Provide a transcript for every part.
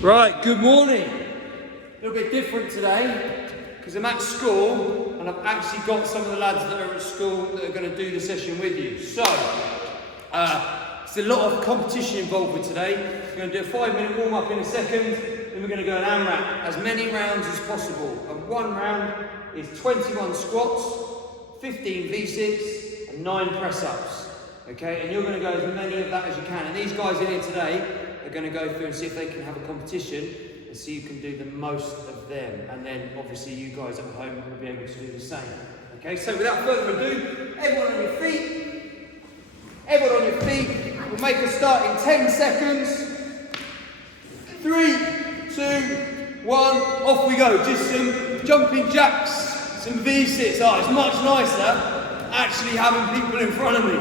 Right, good morning. A little bit different today because I'm at school and I've actually got some of the lads that are at school that are going to do the session with you. So, there's a lot of competition involved with today. We're going to do a 5-minute warm up in a second, then we're going to go an AMRAP, as many rounds as possible. And one round is 21 squats, 15 V6 and 9 press ups. Okay, and you're going to go as many of that as you can. And these guys in here today are going to go through and see if they can have a competition and see who can do the most of them. And then obviously you guys at home will be able to do the same. Okay, so without further ado, everyone on your feet. Everyone on your feet. We'll make a start in 10 seconds. 3, 2, 1, off we go. Just some jumping jacks, some V6. Oh, it's much nicer actually having people in front of me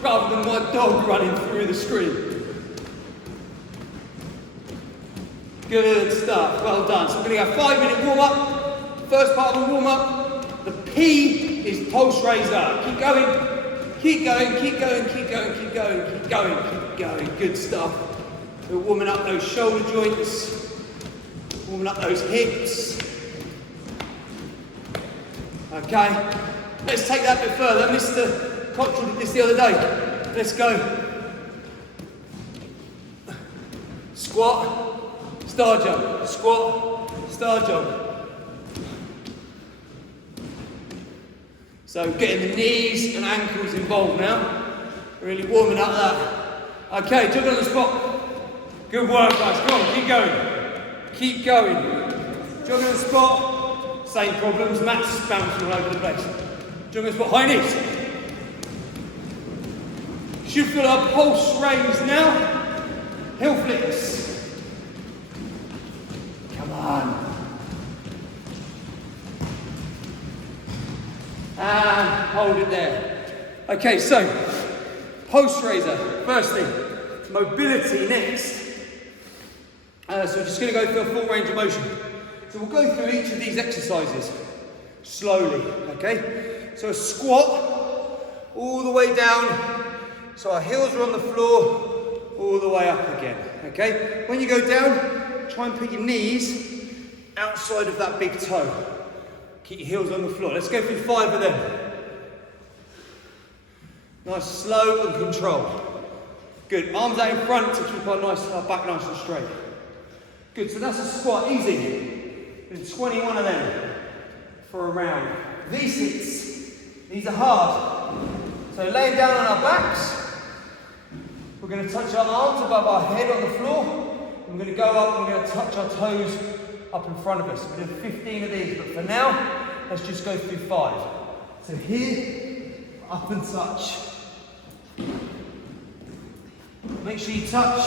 rather than my dog running through the screen. Good stuff, well done. So we're going to go 5-minute warm up. First part of the warm up, the P is pulse raiser. Keep going, keep going, keep going, keep going, keep going, keep going, keep going. Good stuff. We're warming up those shoulder joints, warming up those hips. Okay, let's take that a bit further. Mr. Cottrell did this the other day. Let's go. Squat, star jump, squat, star jump. So getting the knees and ankles involved now. Really warming up that. Okay, jump on the spot. Good work, guys. Come on, keep going. Keep going. Jump on the spot. Same problems. Matt's bouncing all over the place. Jump on the spot. High knees. Should feel our pulse raise now. Heel flicks. Come on. And hold it there. Okay, so pulse raiser. Firstly, mobility next. So we're just going to go through a full range of motion. So we'll go through each of these exercises slowly. Okay. So a squat all the way down. So our heels are on the floor, all the way up again, okay? When you go down, try and put your knees outside of that big toe. Keep your heels on the floor. Let's go through 5 of them. Nice, slow and controlled. Good, arms out in front to keep our back nice and straight. Good, so that's a squat, easy. There's 21 of them for a round. V6, these are hard. So laying down on our backs, we're going to touch our arms above our head on the floor. We're going to go up and we're going to touch our toes up in front of us. We're doing 15 of these, but for now, let's just go through 5. So here, up and touch. Make sure you touch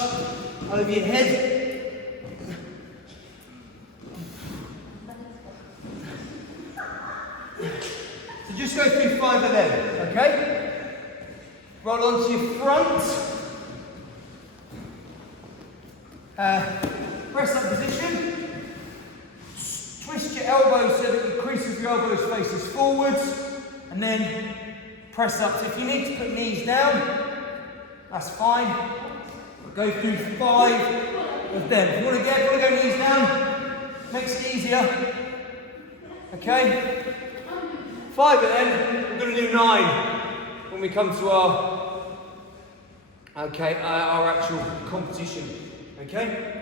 over your head. So just go through 5 of them, okay? Roll onto your front. Press up position. Twist your elbows so that your crease of your elbows faces forwards. And then press up. So if you need to put knees down, that's fine. Go through 5 of them. If you want to go knees down, makes it easier. Okay? 5 of them, we're going to do 9 when we come to our actual competition. Okay?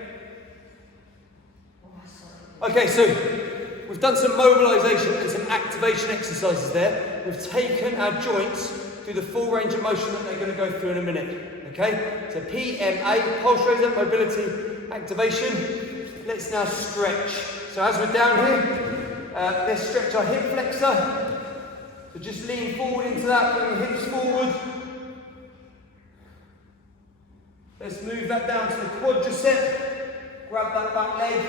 Okay, so we've done some mobilization and some activation exercises there. We've taken our joints through the full range of motion that they're going to go through in a minute. Okay? So PMA, pulse raiser, mobility, activation. Let's now stretch. So as we're down here, let's stretch our hip flexor. So just lean forward into that, bring your hips forward. Let's move that down to the quadricep. Grab that back leg,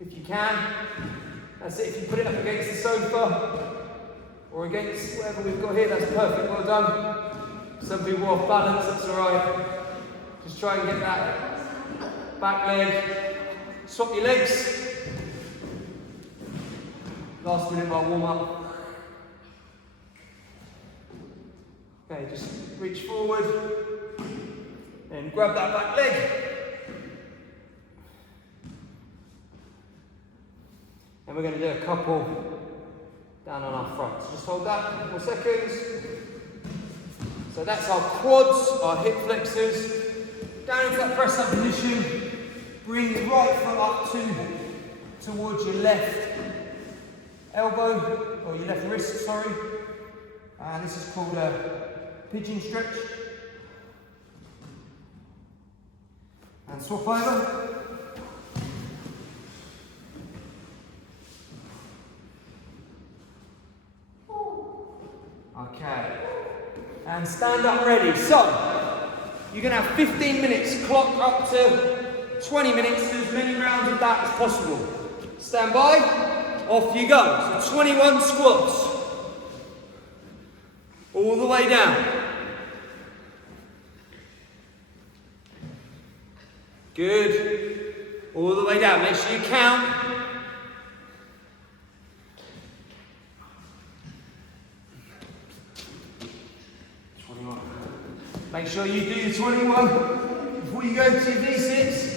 if you can. That's it, if you put it up against the sofa, or against whatever we've got here, that's perfect, well done. Some people off balance, that's alright. Just try and get that back leg. Swap your legs. Last minute of our warm up. Okay, just reach forward and grab that back leg. And we're going to do a couple down on our front. So just hold that a couple more seconds. So that's our quads, our hip flexors. Down into that press up position. Bring the right foot up towards your left elbow, or your left wrist, sorry. And this is called a pigeon stretch. And swap over. Okay. And stand up ready. So, you're going to have 15 minutes, clock up to 20 minutes, do as many rounds of that as possible. Stand by, off you go. So 21 squats. All the way down. Good. All the way down. Make sure you count. Make sure you do your 21 before you go to your V6.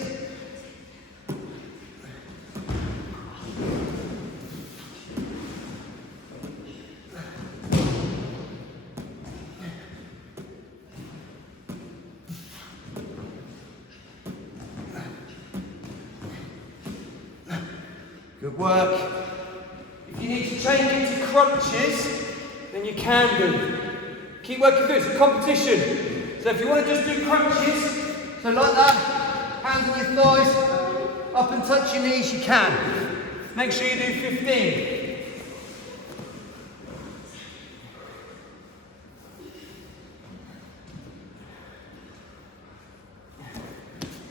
Good work. If you need to change it to crunches, then you can do. Keep working through it. It's a competition. So if you want to just do crunches, so like that, hands on your thighs, up and touch your knees, you can. Make sure you do 15.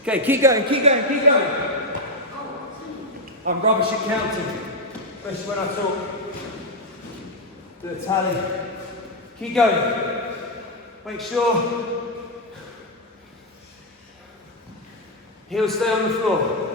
Okay, keep going, keep going, keep going. I'm rubbish at counting, especially when I talk. Do a tally. Keep going. Make sure heels stay on the floor.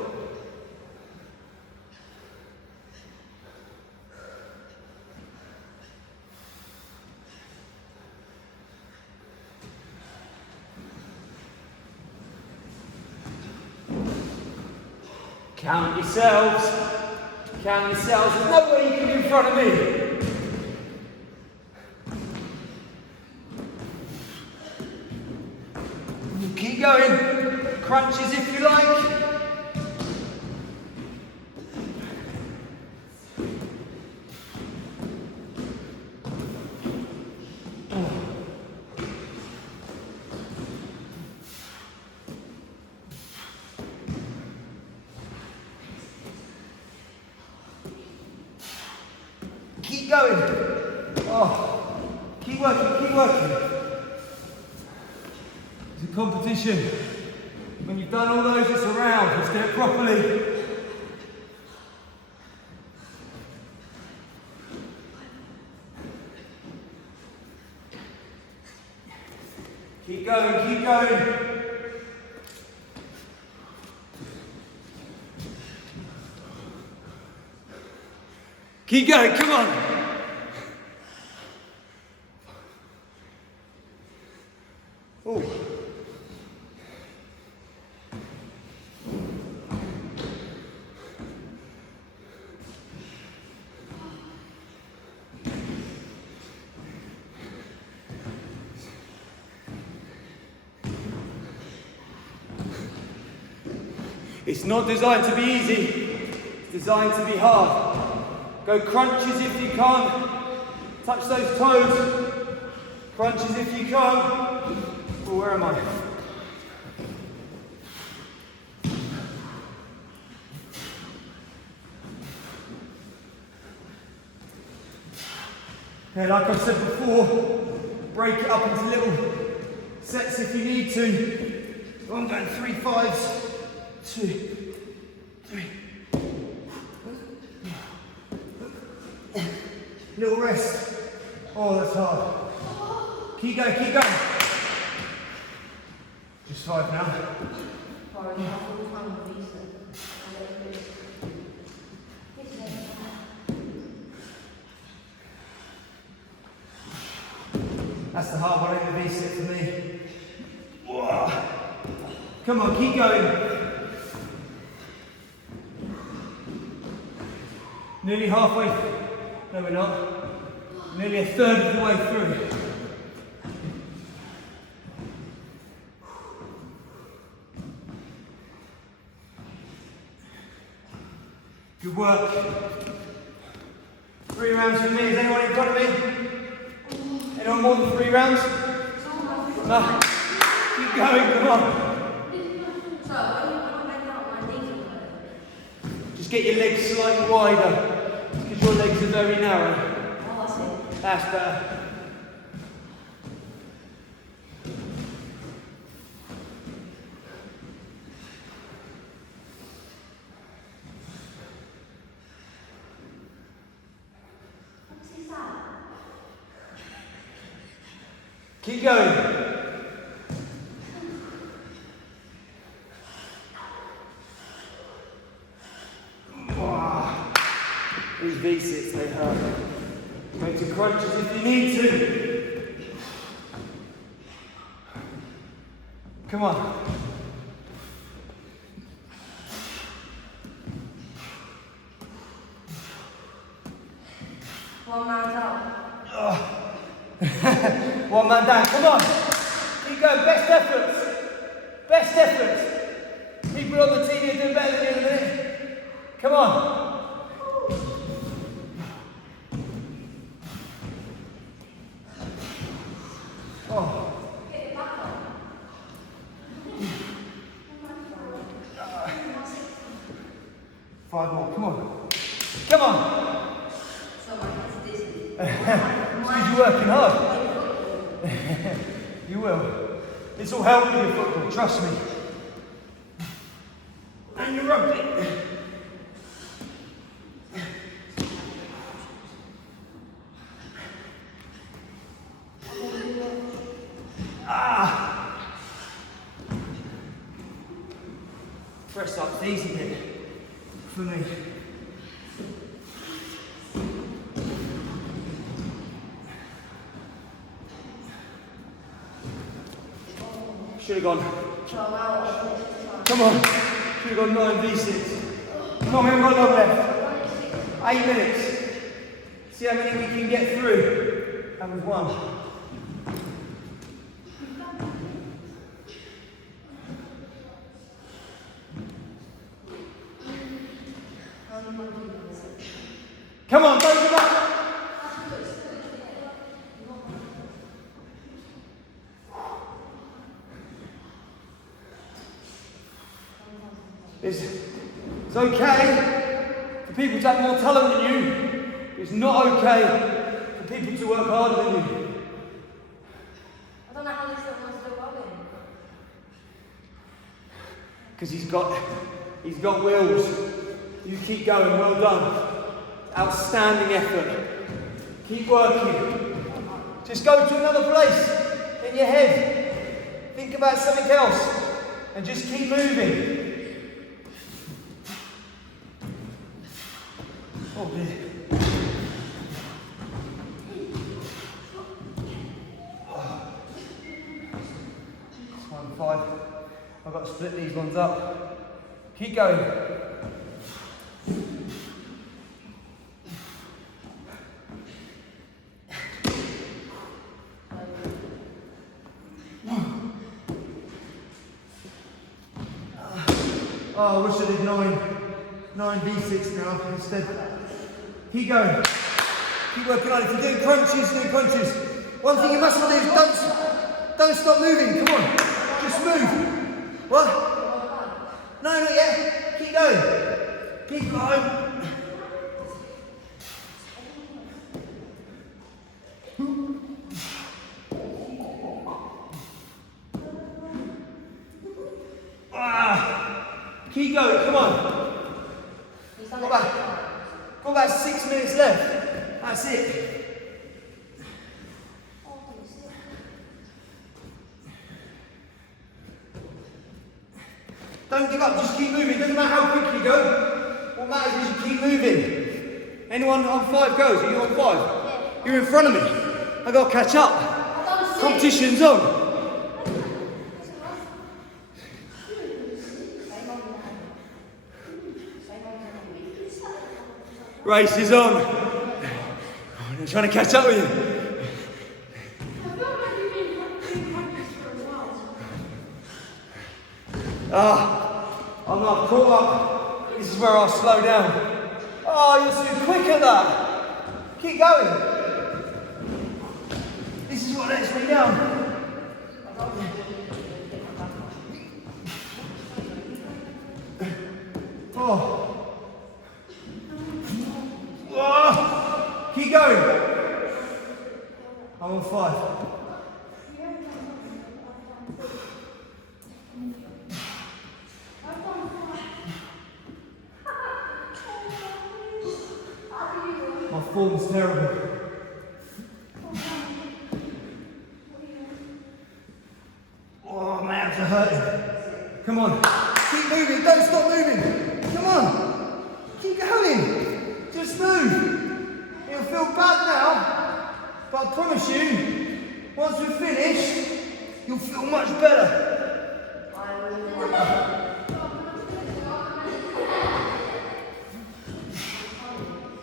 Count yourselves. Count yourselves. There's no way you can be in front of me. Keep going. Crunches if you like. Keep going. Oh, keep working, keep working. It's a competition. When you've done all those, it's a round. Let's do it properly. Keep going, keep going. Keep going, come on. Oh. It's not designed to be easy, it's designed to be hard. Go crunches if you can't. Touch those toes. Crunches if you can't. Oh, where am I? Okay, like I've said before, break it up into little sets if you need to. So I'm going 3 5s, 2, 3. Little rest. Oh, that's hard. Keep going, keep going. Just 5 now. That's the hard one in the V-sit for me. Whoa. Come on, keep going. Nearly halfway. No, we're not. Nearly a third of the way through. Good work. 3 rounds for me. Is anyone in front of me? Anyone more than 3 rounds? No. Keep going, come on. Just get your legs slightly wider, because your legs are very narrow. Oh, I see. That's better. Keep going. These V-sits, they hurt. Make some crunches if you need to. Come on. One man down. One man down, come on. Keep going, best efforts. Best efforts. People on the TV are doing better than you in a minute. Come on. Oh. 5 more, come on. Come on. Because you're working hard. You will. It's all help with your football, trust me. And your rugby. Press up's the easy bit for me. Should have gone. Come on. Should have gone 9 V6. Come on, we haven't got long left. 8 minutes. See how many we can get through. And we've won. Come on, don't give up. It's okay for people to have more talent than you. It's not okay for people to work harder than you. I don't know how this one wants to go in. Because he's got wheels. You keep going, well done. Outstanding effort. Keep working. Just go to another place in your head. Think about something else and just keep moving. Oh dear. It's 1-5. I've got to split these ones up. Keep going. Oh, I wish I did 9 V6 now instead. Keep going. Keep working on it. If you're doing crunches, do crunches. One thing you mustn't do is don't stop moving. Come on. Just move. What? No, not yet. Keep going. Keep going. Keep going, come on. Got about 6 minutes left. That's it. Don't give up, just keep moving. Doesn't matter how quick you go. What matters is you keep moving. Anyone on 5 goes? Are you on 5? Yeah. You're in front of me. I've got to catch up. Competition's on. Race is on. I'm trying to catch up with you. I'm not caught up. This is where I'll slow down. Oh, you're so quick at that. Keep going. This is what lets me down. Oh. Oh. Keep going. I'm on 5. My form's terrible. Oh, my abs are hurting. Come on. Keep moving. Don't stop moving. Come on. Keep going. Just move. It'll feel bad now, but I promise you, once we're finished, you'll feel much better.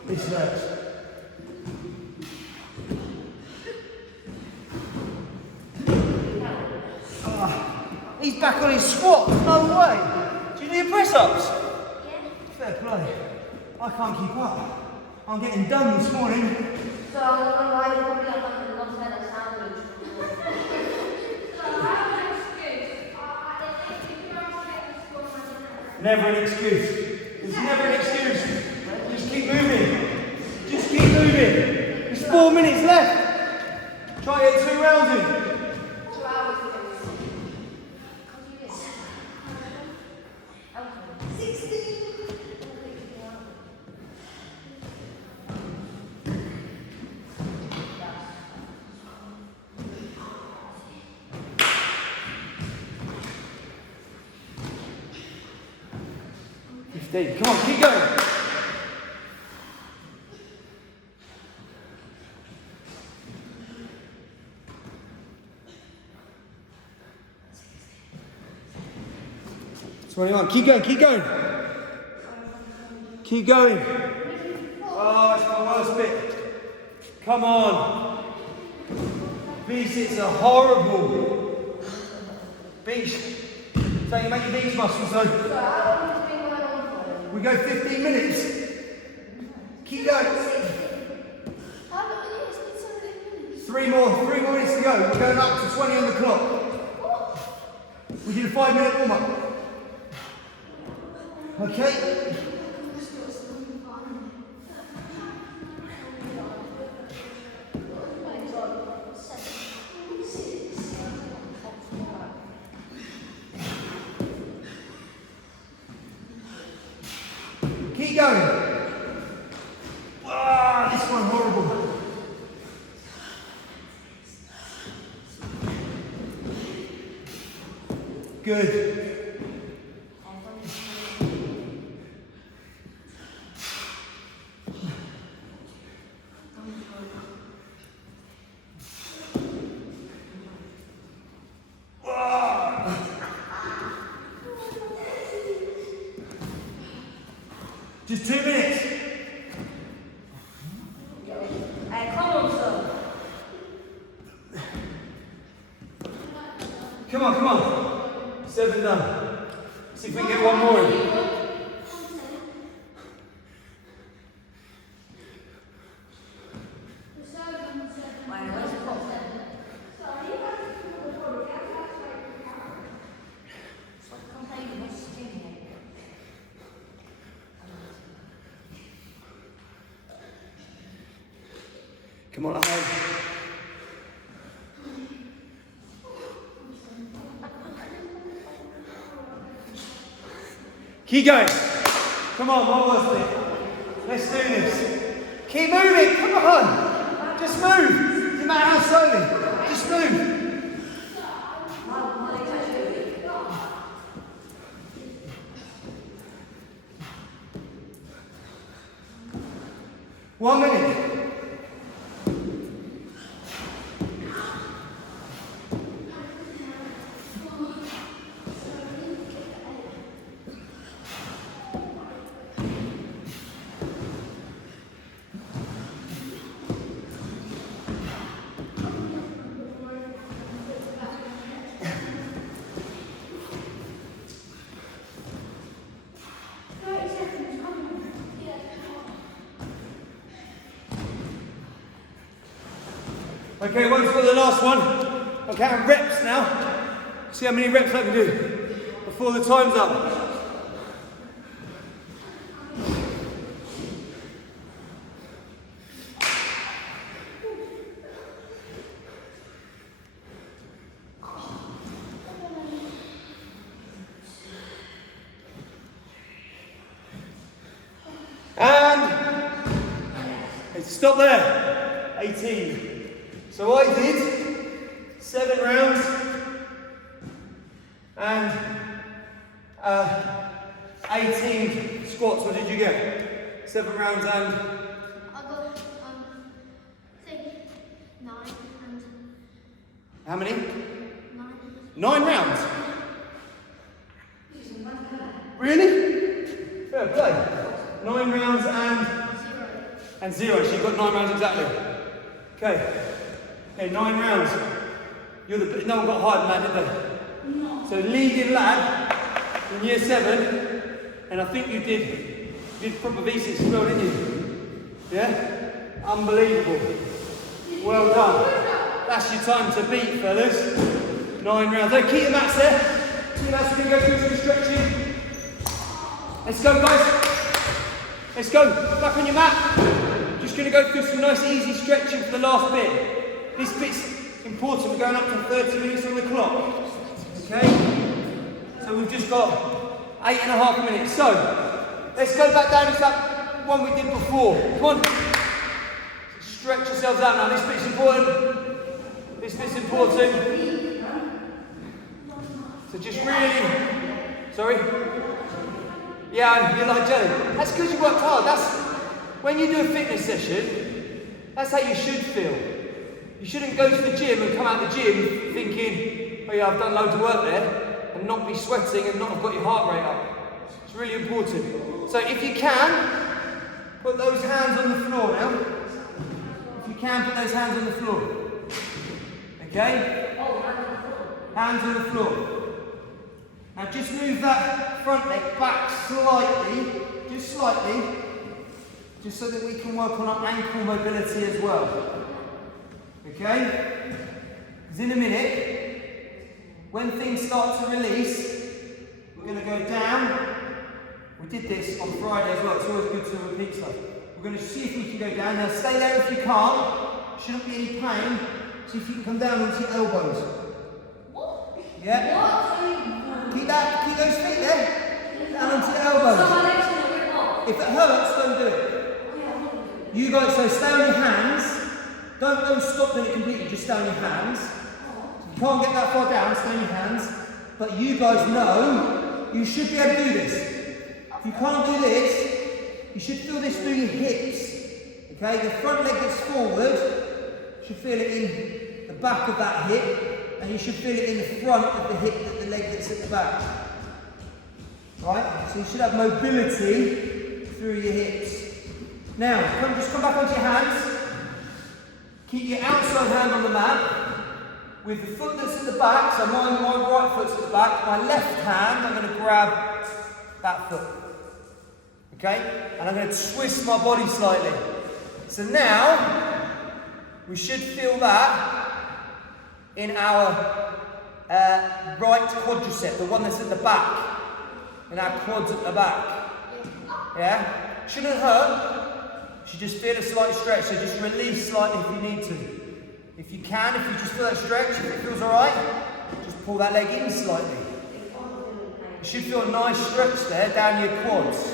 This hurts. He's back on his squat. No way. Do you need press-ups? Yeah. Fair play. I can't keep up. I'm getting done this morning. So I'm going to ride probably 110 a sandwich. Never an excuse. There's never an excuse. Just keep moving. Just keep moving. There's 4 minutes left. Try and get 2 rounds in. 2 hours ago. 16. Come on, keep going. "21, keep going, keep going. Keep going. Oh, that's my worst bit. Come on. V-sits are horrible. Beach. So you make your beach muscles though. We go 15 minutes. Keep going. 3 more minutes to go. We're going up to 20 on the clock. We did a 5-minute warm up. Okay. Keep going. Ah, this one's horrible. Good. Just 2 minutes. Hey, come on, sir. Come on, come on. 7 done. See if we can get 1 more in. Come on, ahead. Keep going. Come on, one more thing. Let's do this. Keep moving. Come on. Just move. No matter how slowly. Just move. One minute. Okay, once for the last one. I'm counting reps now. See how many reps I can do before the time's up. And stop there. 18. So I did 7 rounds and 18 squats. What did you get? 7 rounds and I got, say, 9 and... how many? 9. 9 rounds. Really? Fair play. 9 rounds and 0. So you got 9 rounds exactly. Okay. Okay, 9 rounds. No one got higher than that, did they? No. So leading lad in year 7, and I think you did proper V6 as well, didn't you? Yeah? Unbelievable. Well done. That's your time to beat, fellas. 9 rounds. Okay, keep the mats there. Keep the mats, we're going to go through some stretching. Let's go, guys. Let's go. Back on your mat. Just going to go through some nice easy stretching for the last bit. This bit's important. We're going up to 30 minutes on the clock. Okay? So we've just got 8.5 minutes. So, let's go back down to that one we did before. Come on. Stretch yourselves out now. This bit's important. This bit's important. So just really... Sorry? Yeah, you're like jelly. That's because you worked hard. That's when you do a fitness session, that's how you should feel. You shouldn't go to the gym and come out the gym thinking, oh yeah, I've done loads of work there, and not be sweating and not have got your heart rate up. It's really important. So if you can, put those hands on the floor now. If you can, put those hands on the floor. Okay? Hands on the floor. Now just move that front leg back slightly, just so that we can work on our ankle mobility as well. Okay? Because in a minute, when things start to release, we're going to go down. We did this on Friday as well, it's always good to repeat stuff. We're going to see if we can go down. Now stay there if you can't, shouldn't be any pain. See if you can come down onto your elbows. What? Yeah? Keep those feet there, down onto your elbows. If it hurts, don't do it. You guys, so stay on your hands. Don't stop doing it completely, just stay on your hands. If you can't get that far down, stay on your hands. But you guys know, you should be able to do this. If you can't do this, you should feel this through your hips. Okay, the front leg that's forward, you should feel it in the back of that hip, and you should feel it in the front of the hip, the leg that's at the back. Right? So you should have mobility through your hips. Now, just come back onto your hands. Keep your outside hand on the mat. With the foot that's at the back, so my right foot's at the back, my left hand, I'm going to grab that foot. Okay? And I'm going to twist my body slightly. So now, we should feel that in our right quadricep, the one that's at the back. In our quads at the back. Yeah? Shouldn't hurt. You should just feel a slight stretch, so just release slightly if you need to. If you can, if you just feel that stretch, if it feels alright, just pull that leg in slightly. You should feel a nice stretch there down your quads.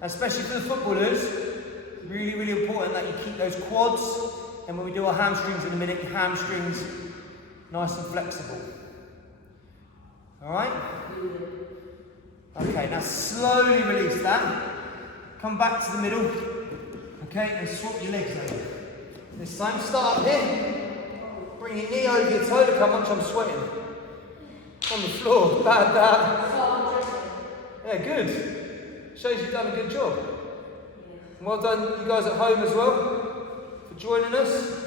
Especially for the footballers, really, really important that you keep those quads, and when we do our hamstrings in a minute, your hamstrings nice and flexible. Alright? Okay, now slowly release that. Come back to the middle. Okay, and swap your legs over. This time, start up here. Bring your knee over your toe. Look how much I'm sweating. On the floor. Bad that. Yeah, good. Shows you've done a good job. And well done, you guys at home as well, for joining us.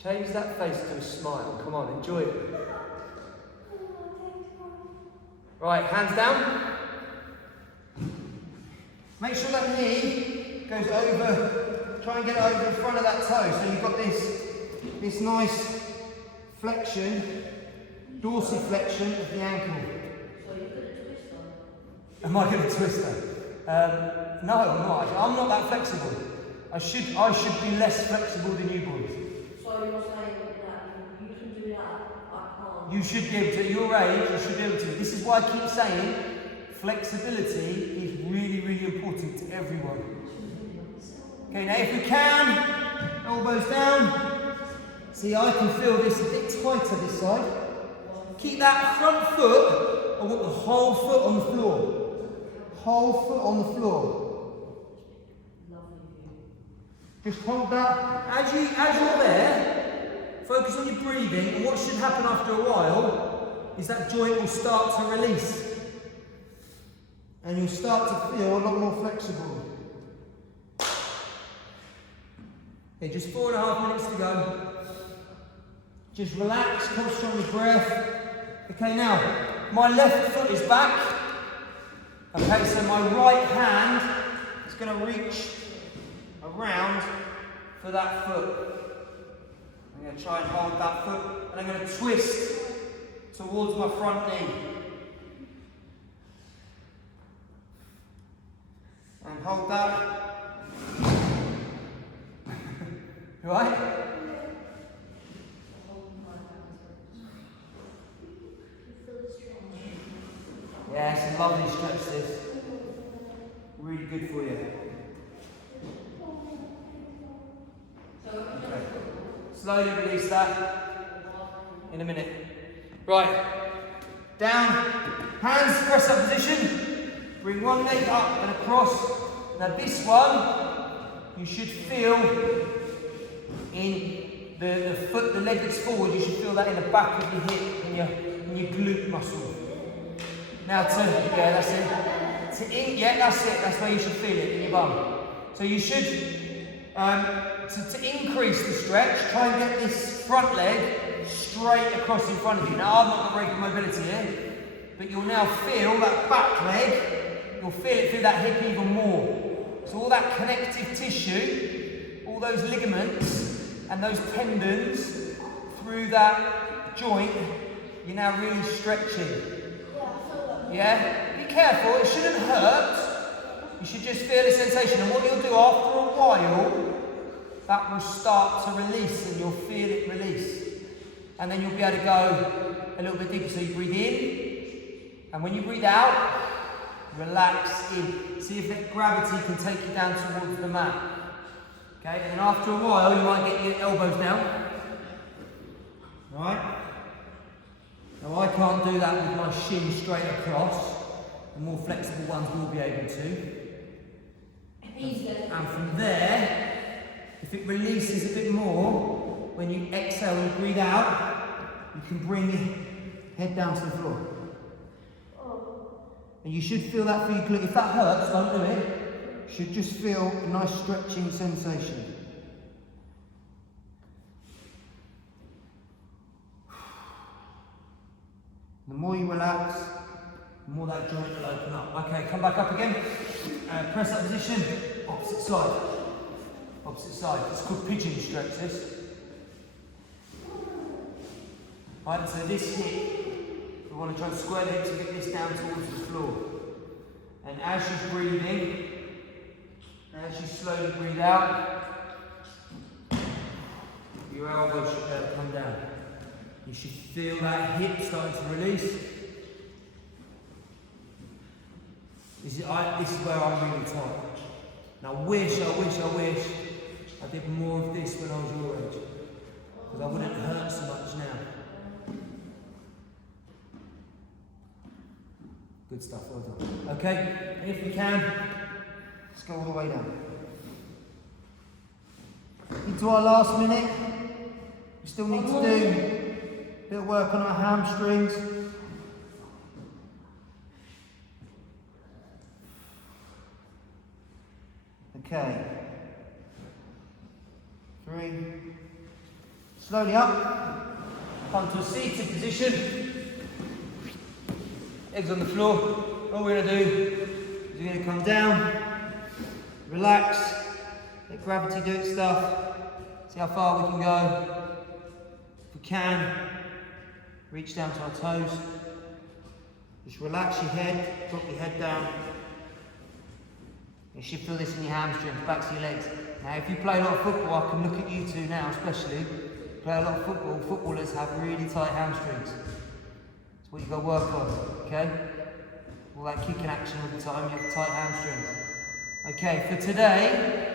Change that face to a smile. Come on, enjoy it. Right, hands down. Make sure that knee goes over, try and get it over in front of that toe. So you've got this nice flexion, dorsiflexion of the ankle. So you're good at twister? Am I good at twister? No, I'm not. I'm not that flexible. I should be less flexible than you boys. So you're saying that you can do that, I can't? You should be able to, at your age, you should be able to. This is why I keep saying flexibility is really, really important to everyone. Okay, now if we can, elbows down. See, I can feel this a bit tighter this side. Keep that front foot, I want the whole foot on the floor. Whole foot on the floor. Just hold that. As you're there, focus on your breathing, and what should happen after a while is that joint will start to release. And you'll start to feel a lot more flexible. Okay, just 4.5 minutes to go. Just relax, concentrate on your breath. Okay, now, my left foot is back. Okay, so my right hand is going to reach around for that foot. I'm going to try and hold that foot, and I'm going to twist towards my front knee. And hold that. Right? Yeah, it's a lovely stretch this. Really good for you. Okay. Slowly release that in a minute. Right. Down. Hands press up position. Bring one leg up and across. Now this one, you should feel in the foot, the leg that's forward, you should feel that in the back of your hip and your glute muscle. Now that's it. That's where you should feel it in your bum. So you should, to increase the stretch, try and get this front leg straight across in front of you. Now I'm not going to break mobility here, but you'll now feel that back leg, you'll feel it through that hip even more. So all that connective tissue, all those ligaments and those tendons through that joint, you're now really stretching. Yeah? Be careful, it shouldn't hurt. You should just feel the sensation. And what you'll do after a while, that will start to release and you'll feel it release. And then you'll be able to go a little bit deeper. So you breathe in, and when you breathe out, relax in. See if that gravity can take you down towards the mat. Okay, and then after a while, you might get your elbows down. Alright? Now I can't do that with my shin straight across. The more flexible ones will be able to. And from there, if it releases a bit more, when you exhale and breathe out, you can bring your head down to the floor. And you should feel that for your glute. If that hurts, don't do it. You should just feel a nice stretching sensation. The more you relax, the more that joint will open up. Okay, come back up again. Press up position. Opposite side. Opposite side. It's called pigeon stretch, this. Right, so this hip, we want to try and square the hips and get this down towards the floor. And as she's breathing, as you slowly breathe out, your elbow should come down. You should feel that hip starting to release. This is where I'm really tight. Now I wish I did more of this when I was your age. Because I wouldn't hurt so much now. Good stuff, well done. Okay, and if we can, let's go all the way down. Into our last minute. We still need to do a bit of work on our hamstrings. Okay. 3. Slowly up. Come to a seated position. Legs on the floor. All we're going to do is we're going to come down, relax, gravity do its stuff. See how far we can go. If we can, reach down to our toes. Just relax your head, drop your head down. You should feel this in your hamstrings, backs of your legs. Now if you play a lot of football, I can look at you two now especially, play a lot of football, footballers have really tight hamstrings. That's what you've got to work on, okay? All that kicking action all the time, you have tight hamstrings. Okay, for today,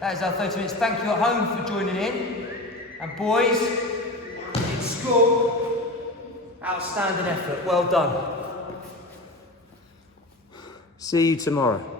that is our 30 minutes. Thank you at home for joining in. And boys, in school, outstanding effort, well done. See you tomorrow.